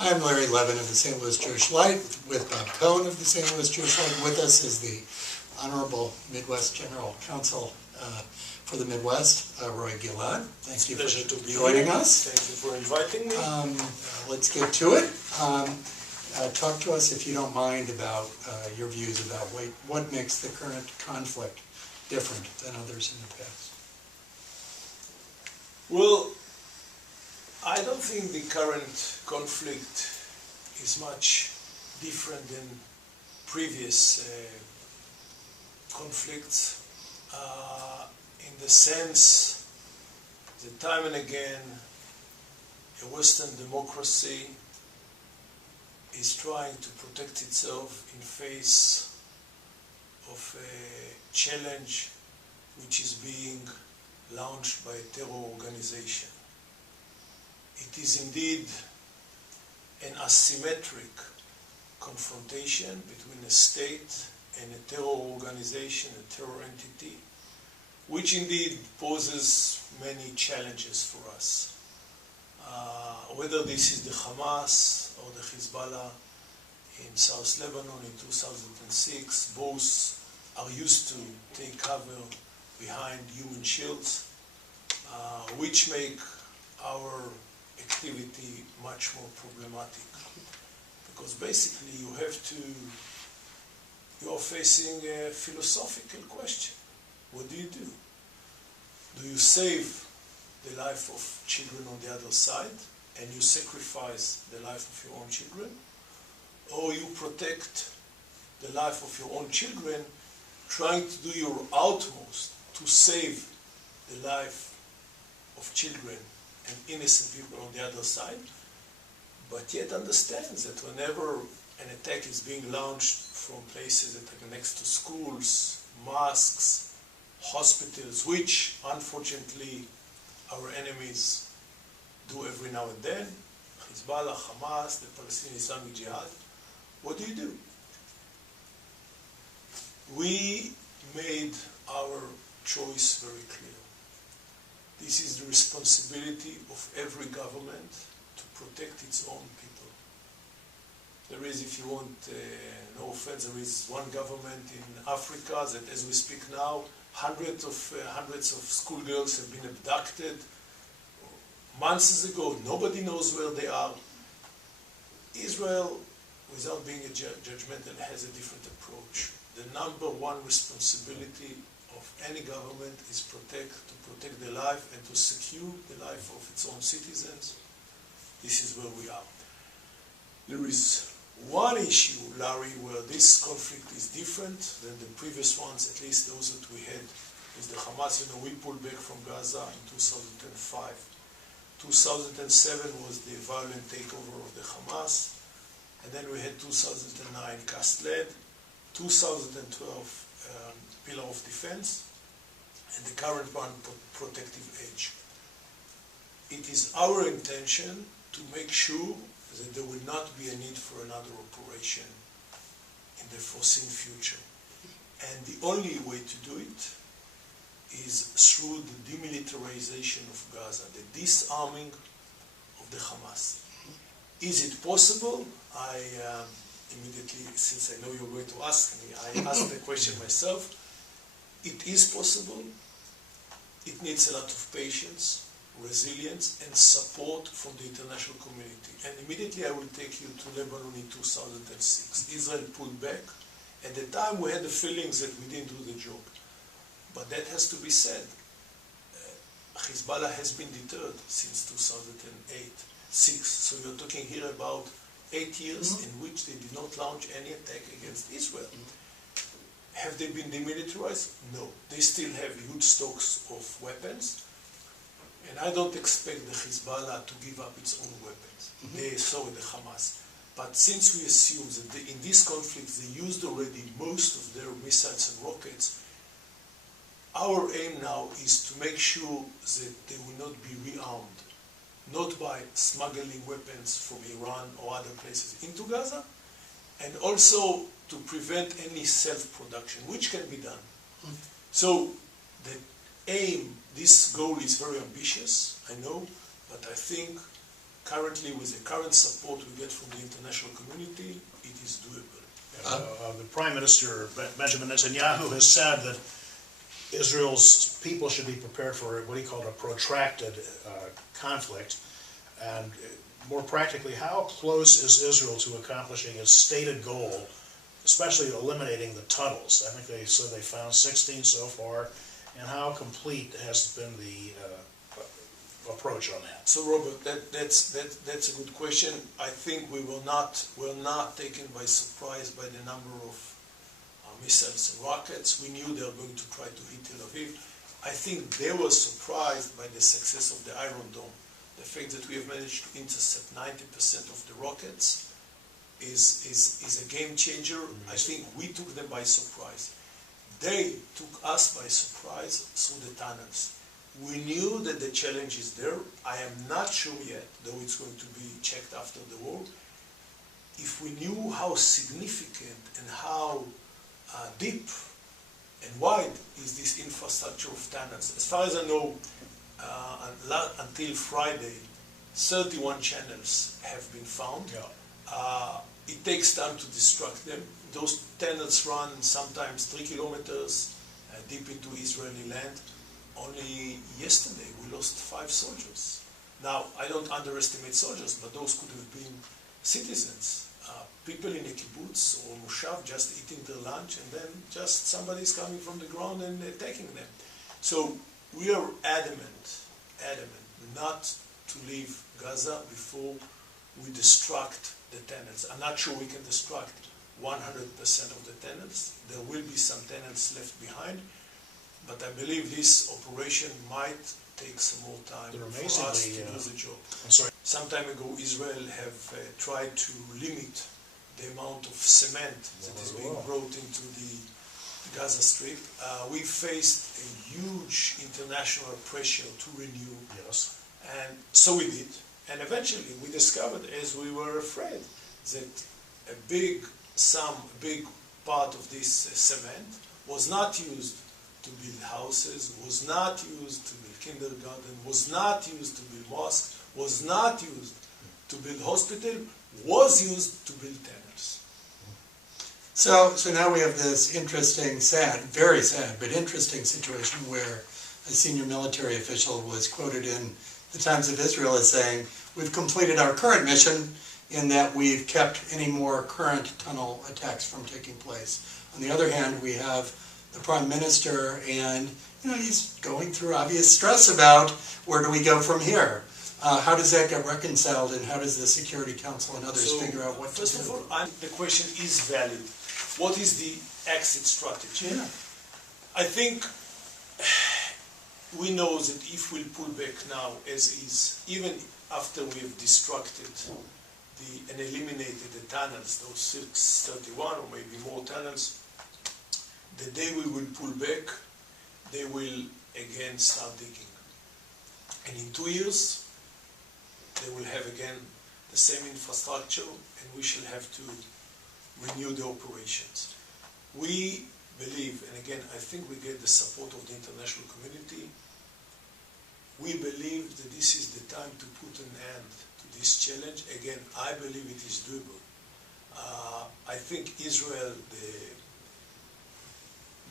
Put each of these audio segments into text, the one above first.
Hi, I'm Larry Levin of the St. Louis Jewish Light with Bob Cohn of the St. Louis Jewish Light. With us is the Honorable Midwest General Counsel for the Midwest, Roey Gilad. Thank you for joining us. Thank you for inviting me. Let's get to it. Talk to us, if you don't mind, about your views about what makes the current conflict different than others in the past. Well, I don't think the current conflict is much different than previous conflicts in the sense that time and again a Western democracy is trying to protect itself in face of a challenge which is being launched by a terror organization. It is indeed an asymmetric confrontation between a state and a terror organization, a terror entity, which indeed poses many challenges for us. Whether this is the Hamas or the Hezbollah in South Lebanon in 2006, both are used to take cover behind human shields, which make our activity much more problematic. Because basically you are facing a philosophical question. What do? Do you save the life of children on the other side and you sacrifice the life of your own children? Or you protect the life of your own children, trying to do your utmost to save the life of children and innocent people on the other side, but yet understands that whenever an attack is being launched from places that are next to schools, mosques, hospitals, which unfortunately our enemies do every now and then, Hezbollah, Hamas, the Palestinian Islamic Jihad, what do? We made our choice very clear. This is the responsibility of every government to protect its own people. There is, if you want, no offense, there is one government in Africa that, as we speak now, hundreds of schoolgirls have been abducted. Months ago, nobody knows where they are. Israel, without being judgmental, has a different approach. The number one responsibility of any government is to protect the life and to secure the life of its own citizens. This is where we are. There is one issue, Larry, where this conflict is different than the previous ones, at least those that we had with the Hamas. We pulled back from Gaza in 2005. 2007 was the violent takeover of the Hamas, and then we had 2009 Cast Lead, 2012 Pillar of Defense, and the current one, Protective Edge. It is our intention to make sure that there will not be a need for another operation in the foreseen future. And the only way to do it is through the demilitarization of Gaza, the disarming of the Hamas. Is it possible? I immediately, since I know you're going to ask me, I asked the question myself. It is possible. It needs a lot of patience, resilience, and support from the international community. And immediately I will take you to Lebanon in 2006. Israel pulled back. At the time we had the feelings that we didn't do the job. But that has to be said. Hezbollah has been deterred since 2008-06. So you're talking here about 8 years in which they did not launch any attack against Israel. Have they been demilitarized? No. They still have huge stocks of weapons. And I don't expect the Hezbollah to give up its own weapons. They saw the Hamas. But since we assume that in these conflicts they used already most of their missiles and rockets, our aim now is to make sure that they will not be rearmed, not by smuggling weapons from Iran or other places into Gaza, and also to prevent any self-production, which can be done. So the aim, this goal is very ambitious, I know, but I think currently, with the current support we get from the international community, it is doable. The Prime Minister, Benjamin Netanyahu, has said that Israel's people should be prepared for what he called a protracted conflict. And more practically, how close is Israel to accomplishing its stated goal, especially eliminating the tunnels? I think they said they found 16 so far. And how complete has been the approach on that? So, Robert, that's a good question. I think we're not taken by surprise by the number of missiles and rockets. We knew they were going to try to hit Tel Aviv. I think they were surprised by the success of the Iron Dome. The fact that we have managed to intercept 90% of the rockets is a game changer. I think we took them by surprise. They took us by surprise through the tunnels. We knew that the challenge is there. I am not sure yet, though it's going to be checked after the war, if we knew how significant and how deep and wide is this infrastructure of tunnels. As far as I know, until Friday, 31 channels have been found. Yeah. It takes time to destruct them. Those tunnels run sometimes 3 kilometers deep into Israeli land. Only yesterday we lost 5 soldiers. Now, I don't underestimate soldiers, but those could have been citizens, people in a kibbutz or moshav just eating their lunch, and then just somebody's coming from the ground and attacking them. So we are adamant not to leave Gaza before we destruct the tunnels. I'm not sure we can destruct 100% of the tunnels. There will be some tunnels left behind, but I believe this operation might take some more time for us to do the job. I'm sorry. Some time ago, Israel have tried to limit the amount of cement that is being brought into the Gaza Strip. We faced a huge international pressure to renew, and so we did. And eventually, we discovered, as we were afraid, that a big part of this cement was not used to build houses, was not used to build kindergarten, was not used to build mosques, was not used to build hospital, was used to build tunnels. So now we have this interesting, sad, very sad, but interesting situation where a senior military official was quoted in the Times of Israel as saying, "We've completed our current mission in that we've kept any more current tunnel attacks from taking place." On the other hand, we have the Prime Minister, and he's going through obvious stress about where do we go from here. How does that get reconciled, and how does the Security Council and others figure out what to do? First of all, the question is valid. What is the exit strategy? Yeah. I think we know that if we pull back now as is, even after we have destructed and eliminated the tunnels, those 631 or maybe more tunnels, the day we will pull back, they will again start digging. And in 2 years, they will have again the same infrastructure, and we shall have to renew the operations. We believe, and again, I think we get the support of the international community, we believe that this is the time to put an end to this challenge. Again, I believe it is doable. I think Israel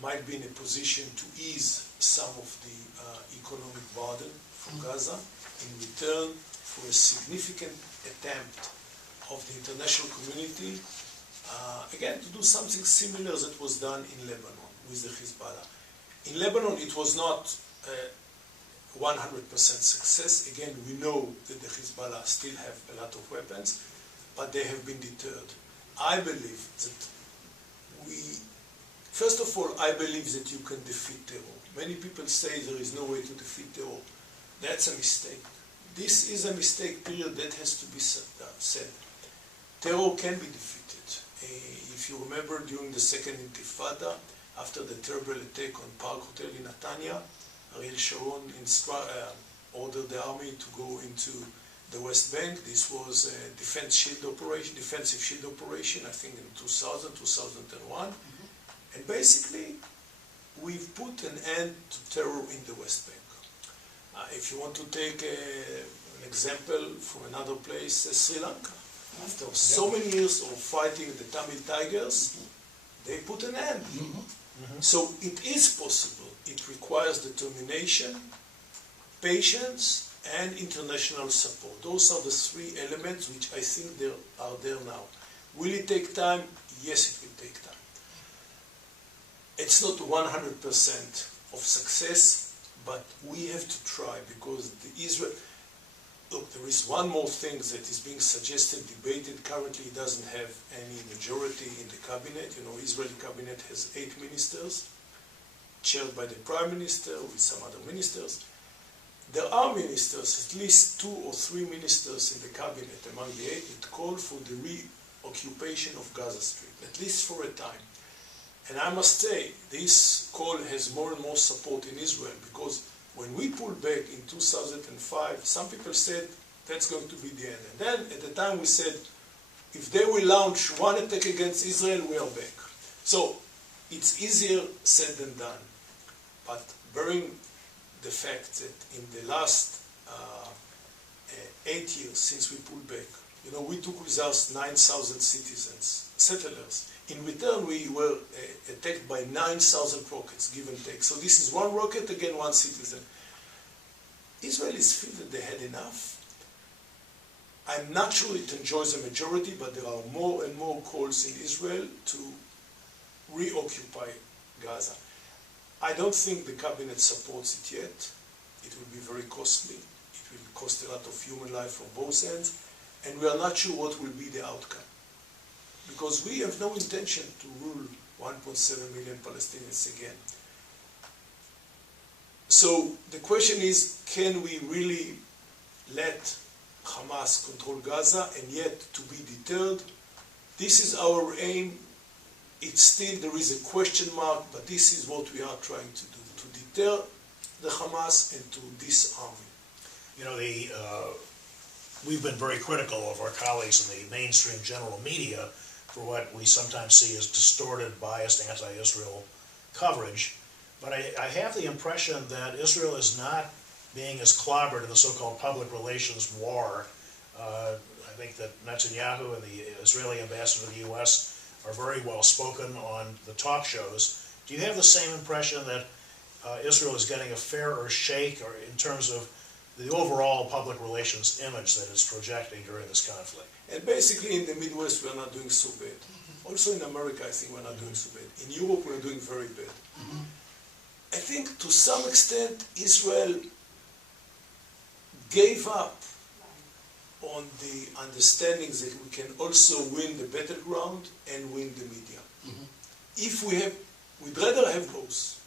might be in a position to ease some of the economic burden from Gaza in return for a significant attempt of the international community, again, to do something similar that was done in Lebanon with the Hezbollah. In Lebanon, it was not 100% success. Again, we know that the Hezbollah still have a lot of weapons, but they have been deterred. I believe that first of all, I believe that you can defeat terror. Many people say there is no way to defeat terror. That's a mistake. This is a mistake, period, that has to be said. Terror can be defeated. If you remember, during the Second Intifada, after the terrible attack on Park Hotel in Netanya, Ariel Sharon ordered the army to go into the West Bank. This was a defensive shield operation, I think in 2000, 2001. And basically, we've put an end to terror in the West Bank. If you want to take an example from another place, Sri Lanka. After so many years of fighting the Tamil Tigers, they put an end. So it is possible. It requires determination, patience, and international support. Those are the three elements which I think are there now. Will it take time? Yes, it will take time. It's not 100% of success, but we have to try, because look, there is one more thing that is being suggested, debated. Currently, it doesn't have any majority in the cabinet. You know, Israeli cabinet has 8 ministers, chaired by the prime minister with some other ministers. There are ministers, at least 2 or 3 ministers in the cabinet among the 8 that call for the reoccupation of Gaza Strip, at least for a time. And I must say, this call has more and more support in Israel, because when we pulled back in 2005, some people said that's going to be the end. And then at the time we said, if they will launch one attack against Israel, we are back. So it's easier said than done. But bearing the fact that in the last 8 years since we pulled back, you know, we took with us 9,000 citizens, settlers. In return, we were attacked by 9,000 rockets, give and take. So this is one rocket, again, one citizen. Israelis feel that they had enough. I'm not sure it enjoys a majority, but there are more and more calls in Israel to reoccupy Gaza. I don't think the cabinet supports it yet. It will be very costly. It will cost a lot of human life from both ends. And we are not sure what will be the outcome, because we have no intention to rule 1.7 million Palestinians again. So the question is, can we really let Hamas control Gaza and yet to be deterred? This is our aim. It's still, there is a question mark, but this is what we are trying to do, to deter the Hamas and to disarm it. You know, we've been very critical of our colleagues in the mainstream general media for what we sometimes see as distorted, biased, anti-Israel coverage. But I have the impression that Israel is not being as clobbered in the so-called public relations war. I think that Netanyahu and the Israeli ambassador to the U.S. are very well spoken on the talk shows. Do you have the same impression that Israel is getting a fairer shake, or in terms of the overall public relations image that it's projecting during this conflict? And basically in the Midwest we're not doing so bad. Also in America I think we're not doing so bad. In Europe we're doing very bad. I think to some extent Israel gave up on the understanding that we can also win the battleground and win the media. If we'd rather have both.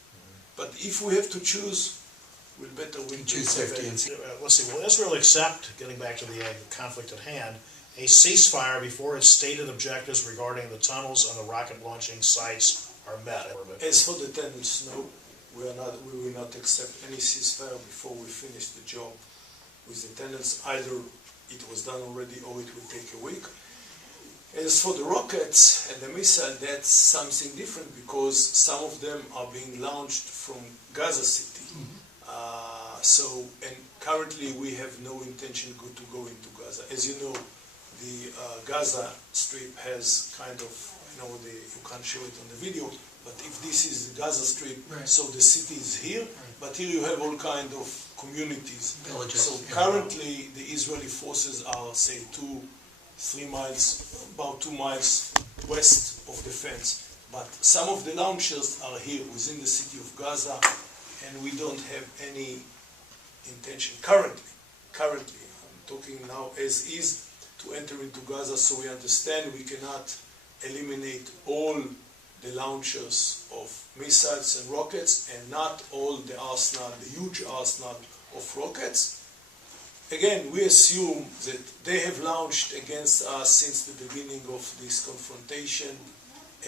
But if we have to choose, we'll better win. Choose safety and security. Let's see, will Israel accept, getting back to the conflict at hand, a ceasefire before its stated objectives regarding the tunnels and the rocket launching sites are met? As for the tunnels, no. We will not accept any ceasefire before we finish the job with the tunnels. Either it was done already or it will take a week. As for the rockets and the missile, that's something different, because some of them are being launched from Gaza City. And currently we have no intention to go into Gaza. As you know, the Gaza Strip has kind of, you can't show it on the video, but if this is the Gaza Strip, right. So the city is here, right. But here you have all kind of communities. Villages. So currently the Israeli forces are, say, 3 miles, about 2 miles west of the fence. But some of the launchers are here within the city of Gaza, and we don't have any intention currently, I'm talking now as is, to enter into Gaza, so we understand we cannot eliminate all the launchers of missiles and rockets, and not all the arsenal, the huge arsenal of rockets. Again, we assume that they have launched against us since the beginning of this confrontation,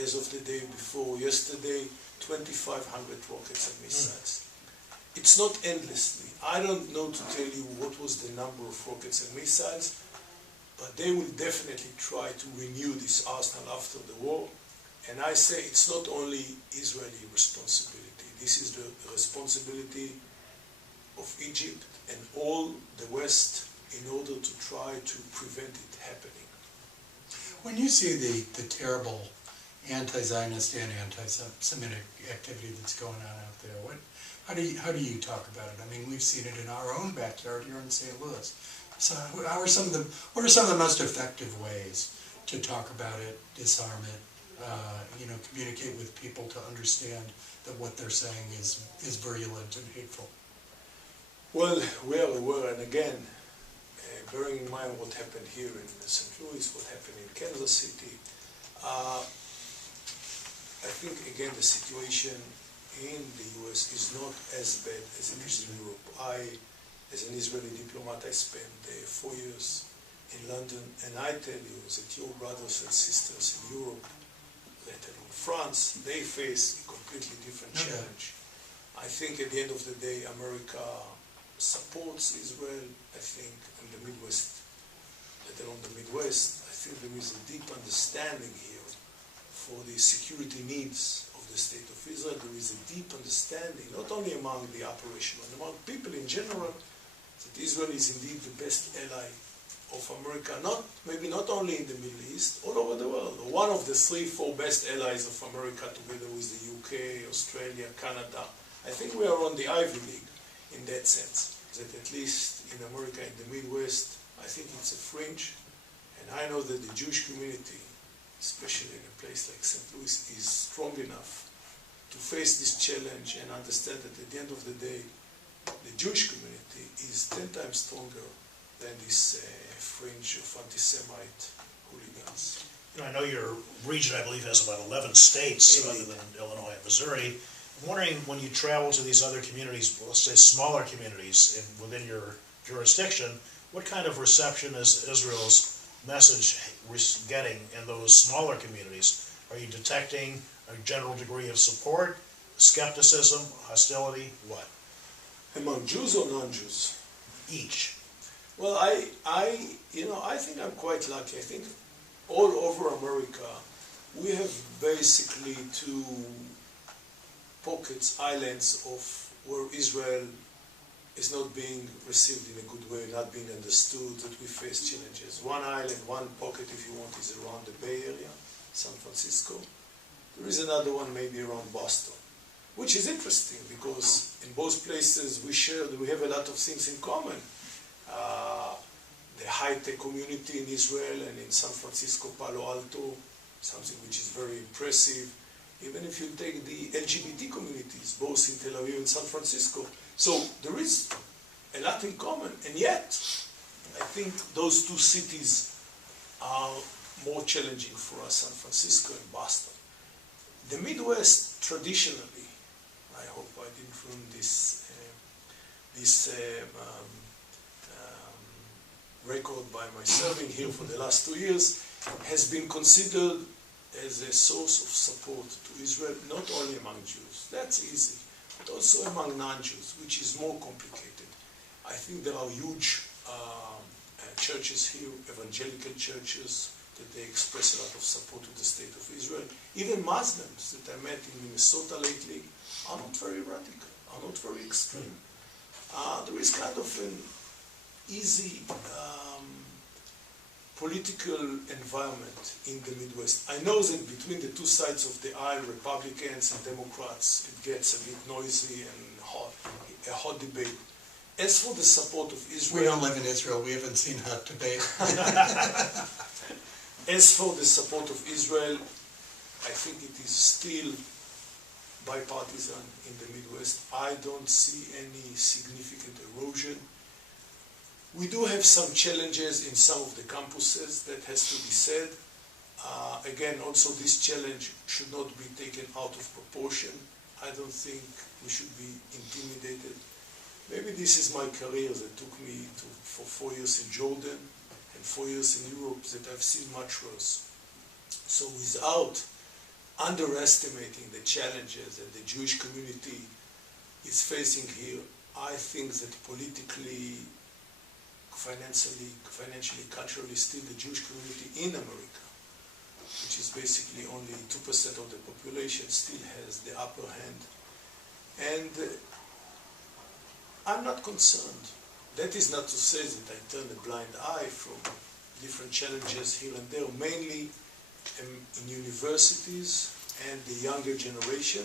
as of the day before yesterday, 2,500 rockets and missiles. It's not endlessly. I don't know to tell you what was the number of rockets and missiles, but they will definitely try to renew this arsenal after the war. And I say it's not only Israeli responsibility. This is the responsibility of Egypt and all the West in order to try to prevent it happening. When you see the terrible anti-Zionist and anti-Semitic activity that's going on out there, how do you talk about it? I mean, we've seen it in our own backyard here in St. Louis. So what are some of the most effective ways to talk about it, disarm it, communicate with people to understand that what they're saying is virulent and hateful? Well, we are aware, and again, bearing in mind what happened here in St. Louis, what happened in Kansas City, I think, again, the situation in the U.S. is not as bad as it is in Europe. As an Israeli diplomat, I spent 4 years in London, and I tell you that your brothers and sisters in Europe, let alone France, they face a completely different challenge. I think at the end of the day, America supports Israel. I think in the Midwest, let alone the Midwest, I think there is a deep understanding here for the security needs of the State of Israel. There is a deep understanding, not only among the operation, but among people in general, that Israel is indeed the best ally of America, maybe not only in the Middle East, all over the world. One of the 3-4 best allies of America, together with the UK, Australia, Canada. I think we are on the Ivy League in that sense, that at least in America, in the Midwest, I think it's a fringe. And I know that the Jewish community, especially in a place like St. Louis, is strong enough to face this challenge and understand that at the end of the day, the Jewish community is 10 times stronger than this fringe of anti-Semite hooligans. I know your region, I believe, has about 11 states other than Illinois and Missouri. I'm wondering, when you travel to these other communities, let's say smaller communities within your jurisdiction, what kind of reception is Israel's message getting in those smaller communities? Are you detecting a general degree of support, skepticism, hostility, what? Among Jews or non-Jews? Each. Well, I think I'm quite lucky. I think all over America, we have basically 2 pockets, islands of where Israel is not being received in a good way, not being understood, that we face challenges. One island, one pocket, if you want, is around the Bay Area, San Francisco. There is another one maybe around Boston, which is interesting because in both places we have a lot of things in common. The high-tech community in Israel and in San Francisco, Palo Alto, something which is very impressive. Even if you take the LGBT communities, both in Tel Aviv and San Francisco. So there is a lot in common, and yet I think those 2 cities are more challenging for us, San Francisco and Boston. The Midwest, traditionally, I hope I didn't ruin this record by my serving here for the last 2 years, has been considered as a source of support to Israel, not only among Jews, that's easy, but also among non-Jews, which is more complicated. I think there are huge churches here, evangelical churches, that they express a lot of support to the State of Israel. Even Muslims that I met in Minnesota lately are not very radical, are not very extreme. There is kind of an easy political environment in the Midwest. I know that between the 2 sides of the aisle, Republicans and Democrats, it gets a bit noisy and a hot debate. As for the support of Israel... We don't live in Israel, we haven't seen hot debate. As for the support of Israel, I think it is still bipartisan in the Midwest. I don't see any significant erosion. We do have some challenges in some of the campuses, that has to be said. Again, also this challenge should not be taken out of proportion. I don't think we should be intimidated. Maybe this is my career that took me for 4 years in Jordan and 4 years in Europe, that I've seen much worse. So without underestimating the challenges that the Jewish community is facing here, I think that politically, financially, culturally, still the Jewish community in America, which is basically only 2% of the population, still has the upper hand. And I'm not concerned. That is not to say that I turn a blind eye from different challenges here and there, mainly in universities and the younger generation.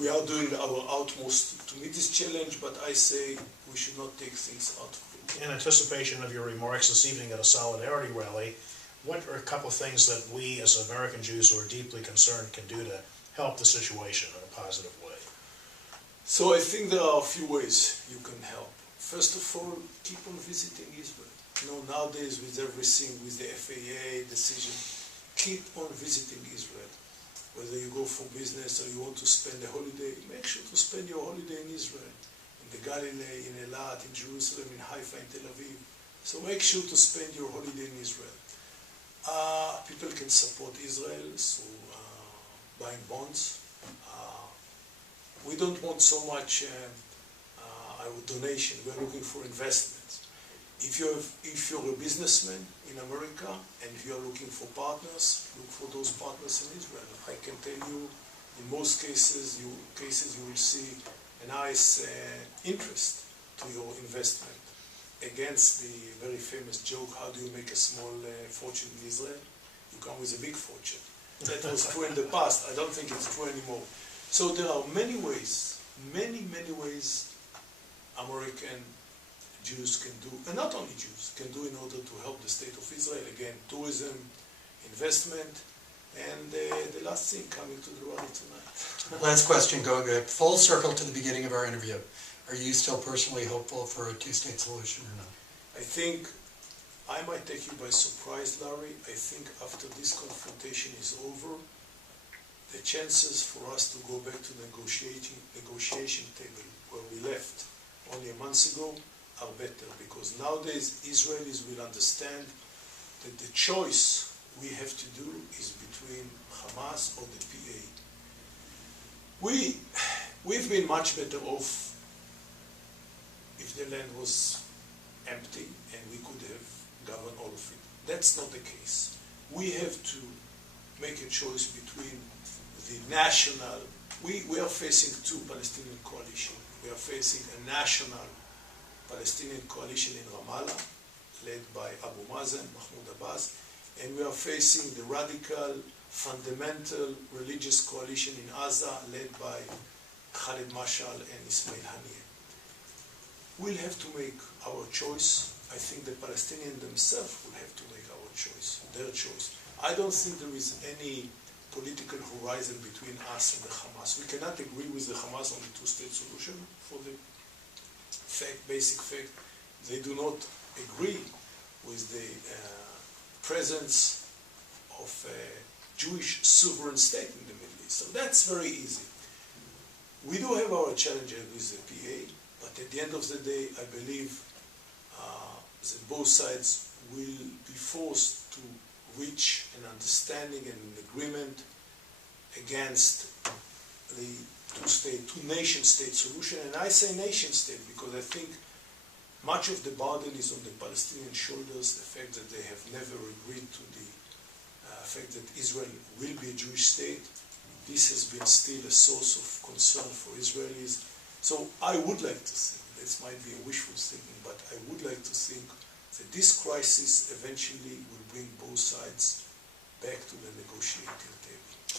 We are doing our utmost to meet this challenge, but I say we should not take things out of it. In anticipation of your remarks this evening at a solidarity rally, what are a couple of things that we as American Jews who are deeply concerned can do to help the situation in a positive way? So I think there are a few ways you can help. First of all, keep on visiting Israel. You know, nowadays with everything, with the FAA decision, keep on visiting Israel. Whether you go for business or you want to spend a holiday, make sure to spend your holiday in Israel, in the Galilee, in Eilat, in Jerusalem, in Haifa, in Tel Aviv. So make sure to spend your holiday in Israel. People can support Israel through buying bonds. We don't want so much donation. We're looking for investments. If you're a businessman in America and if you're looking for partners, look for those partners in Israel. I can tell you, in most cases you will see a nice interest to your investment. Against the very famous joke, how do you make a small fortune in Israel? You come with a big fortune. That was true in the past. I don't think it's true anymore. So there are many ways, many ways American Jews can do, and not only Jews, can do in order to help the state of Israel. Again, tourism, investment, and the last thing coming to the rally tonight. Last question, going full circle to the beginning of our interview. Are you still personally hopeful for a two-state solution or not? I think I might take you by surprise, Larry. I think after this confrontation is over, the chances for us to go back to the negotiation table where we left only a month ago are better, because nowadays Israelis will understand that the choice we have to do is between Hamas or the PA. We've been much better off if the land was empty and we could have governed all of it. That's not the case. We have to make a choice between the national, we are facing two Palestinian coalitions. We are facing a national Palestinian coalition in Ramallah, led by Abu Mazen, Mahmoud Abbas, and we are facing the radical, fundamental religious coalition in Gaza, led by Khalid Mashal and Ismail Haniyeh. We'll have to make our choice. I think the Palestinians themselves will have to make our choice, their choice. I don't think there is any political horizon between us and the Hamas. We cannot agree with the Hamas on the two-state solution for the basic fact, they do not agree with the presence of a Jewish sovereign state in the Middle East. So that's very easy. We do have our challenges with the PA, but at the end of the day, I believe that both sides will be forced to reach an understanding and an agreement against the two-nation-state solution. And I say nation-state because I think much of the burden is on the Palestinian shoulders, the fact that they have never agreed to the fact that Israel will be a Jewish state. This has been still a source of concern for Israelis. So I would like to think, this might be a wishful thinking, but I would like to think that this crisis eventually will bring both sides back to the negotiating table.